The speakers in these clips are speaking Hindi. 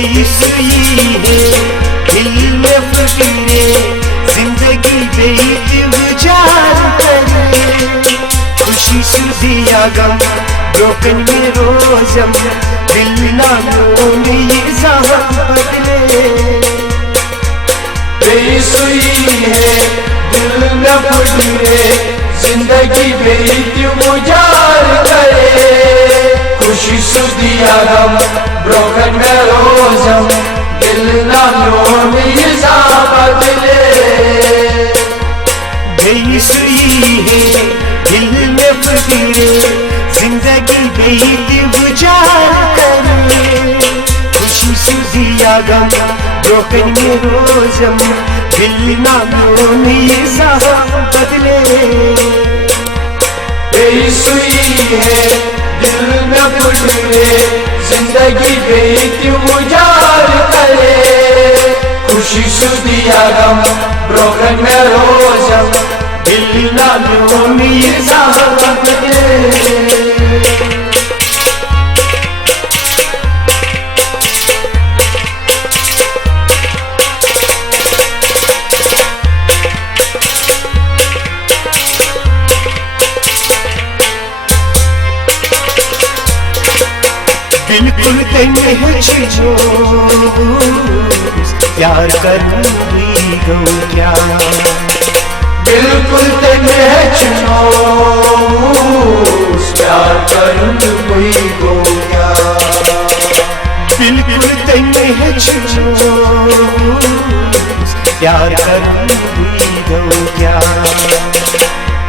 बेसुई है दिल में फिक्रे, जिंदगी बेइतजार करे। खुशी सुदिया गम ब्रोकन में रोजम, दिल ना मोने ये जहां बदले। बेसुई है दिल में फिक्रे, जिंदगी बेइतजार करे। खुशी सुदिया गम ब्रोकन में रोजम, दिल ना मोने ये जहां बदले। बेसुई है दिल में फिक्रे, जिंदगी बेइतजार करे। खुशी सुदिया गम ब्रोकन में रोजम, दिल ना मोने ये जहां बदले। बेसुई है दिल में फिक्रे, जिंदगी बेइतजार करे। खुशी सुदिया गम ब्रोकन में रोजम, दिल ना मोने ये जहां बदले। बिल्कुल तेरे है छिजो, प्यार करूंगी गो क्या। बिल्कुल तेरे है छिजो, प्यार करूंगी गो क्या। बिल्कुल तेरे है छिजो, प्यार करूंगी गो क्या।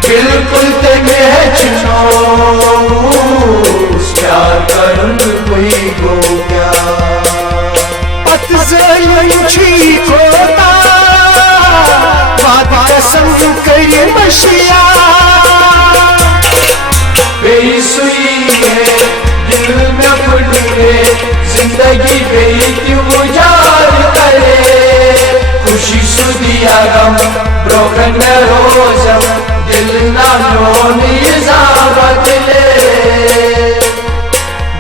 बिल्कुल तेरे है छिजो, प्यार करूंगी गो क्या। पतझड़ कोता बात कसम करे मशिया। बेसुई है दिल में फिक्रे, जिंदगी बेइतजार करे। खुशी सुदिया गम ब्रोकन में रोजम, दिल ना मोने ये जहां बदले।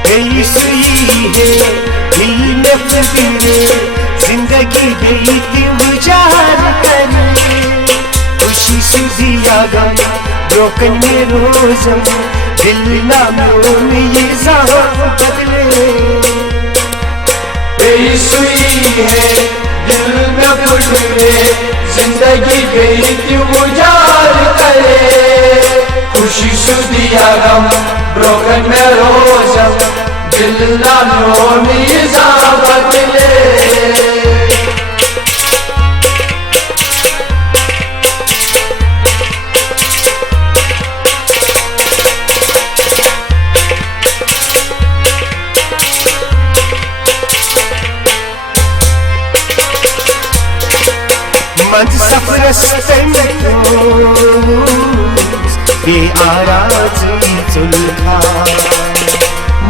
बेसुई है दिल में फिक्रे, जिंदगी बेइतजार करे। खुशी सुदिया गम ब्रोकन में रोजम, दिल ना मोने ये जहां बदले। बेसुई है दिल में फिक्रे, जिंदगी बेइतजार करे। खुशी सुदिया गम ब्रोकन में रोजम, दिल ना मोने ये जहां बदले। मंद सफरस्ते बेआराज़ी चुल्खा।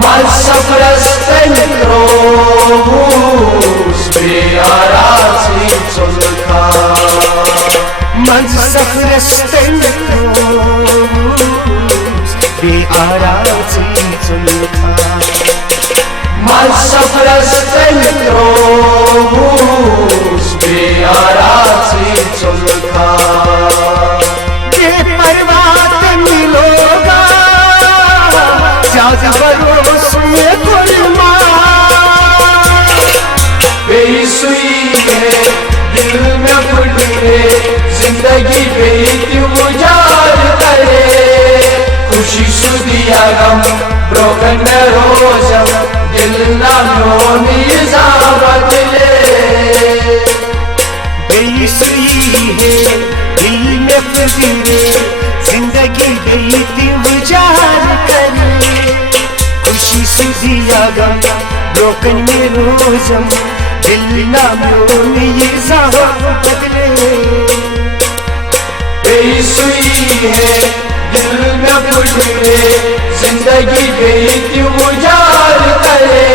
मंद सफरस्ते बेआराज़ी चुल्खा। मंद सफरस्ते बेआराज़ी चुल्खा। मंद सफरस्ते बेआराज़ी चुल्खा। बेपरवाह मिलोगा ज्यादा बरोस में गुलमा। बेसुई है दिल में फिक्रे, जिंदगी बेइतजार करे। खुशी सुदिया गम ब्रोकन में रोजम, दिल ना मोने ये जहां बदले। बेसुई है दिल में फिक्रे, जिंदगी बेइतजार करे। खुशी सुदिया गम ब्रोकन में रोजम, दिल ना मोने ये जहां बदले। बेसुई है दिल में फिक्रे, जिंदगी बेइतजार करे।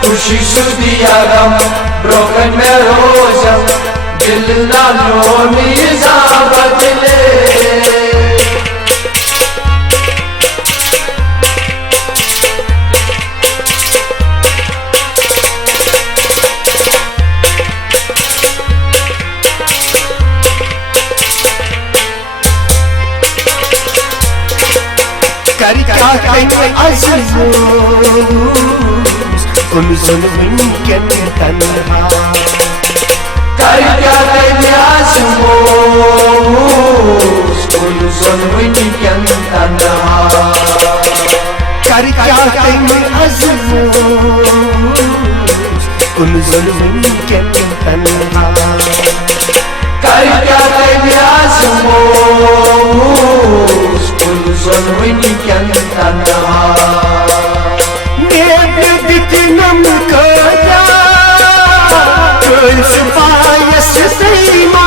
खुशी सुदिया गम ब्रोकन में रोजम, दिल ना मोने ये जहां बदले। अजमोस उन जुल्म के तन्हा कर क्या आजमोस उन जुल्म के तन्हा कर क्या अजमोस उन जुल्म के तन्हा कर क्या आजमोस उन जुल्म के तन्हा नम कया पायस सैमा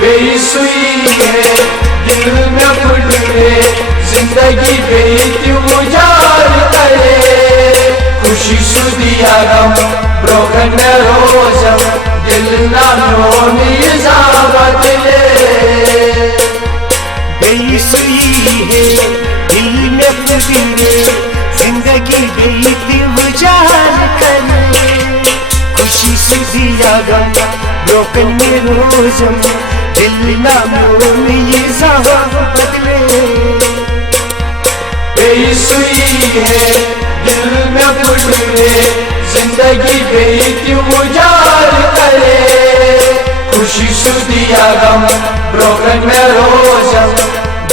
बेसुई है दिल में फुले जिंदगी बेती उजाड़ करे खुशी सुदिया गम ब्रोकन रोजम दिल ना नोनी जावत ले बेसुई है दिल में फुले जिंदगी बेती उजाड़ करे खुशी सुदिया गम ब्रोकन में रोजम दिल ना नोनी जावत ले बेसुई है दिल में फुले जिंदगी बेती उजाड़ करे खुशी सुदिया गम ब्रोकन में रोजम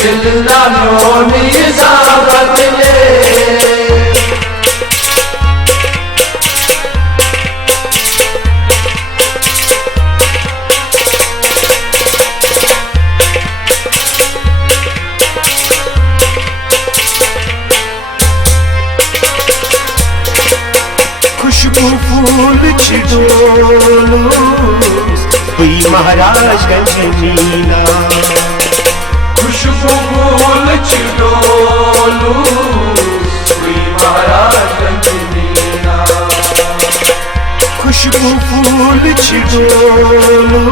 दिल ना नोनी जावत ले खुशबू फूल छिड़ोलो हुई महाराजगंज मीना खुशबू फूल छिड़ोलो हुई महाराजगंज मीना खुशबू फूल छिड़ोलो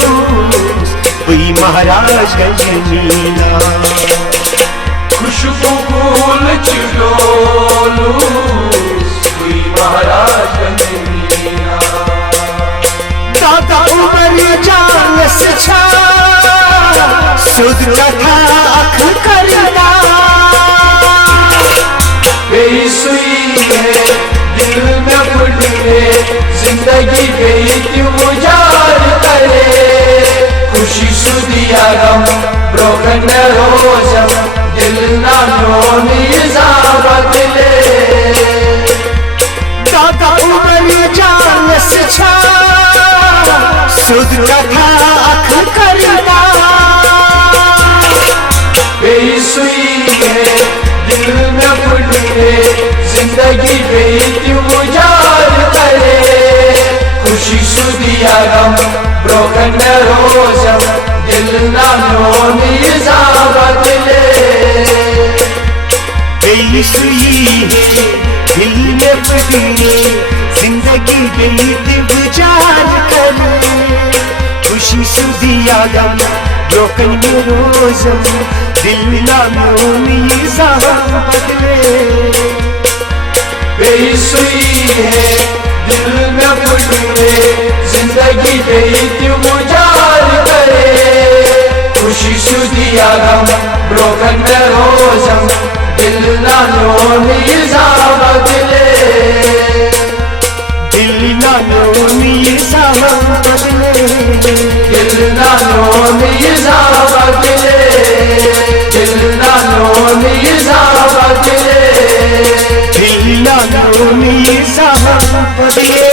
हुई महाराजगंज मीना खुशबू फूल छिड़ोलो महाराजगंज मीना दादा उमर जान से छा सुध कथा अख करना बेसुई है दिल में फुले जिंदगी बेती उजाड़ करे खुशी सुदिया गम ब्रोकन रोजम दिल ना नोनी जावत ले दादा उमर जान से छा सुध कथा अख करना बेसुई है दिल में फुले जिंदगी बेती उजाड़ करे खुशी सुदिया गम ब्रोकन रोजम दिल ना नोनी जावत ले बेसुई है दिल में फुले जिंदगी बेती उजाड़ करे खुशी सुदिया गम ब्रोकन में रोजम दिल ना नोनी जावत ले बेसुई है दिल में फुले जिंदगी बेती उजाड़ करे खुशी सुदिया गम ब्रोकन रोजम दिल ना नोनी जावत ले दिल ना नोनी जावत ले दिल ना नोनी जावत ले दिल ना नोनी जावत ले दिल ना नोनी जावत ले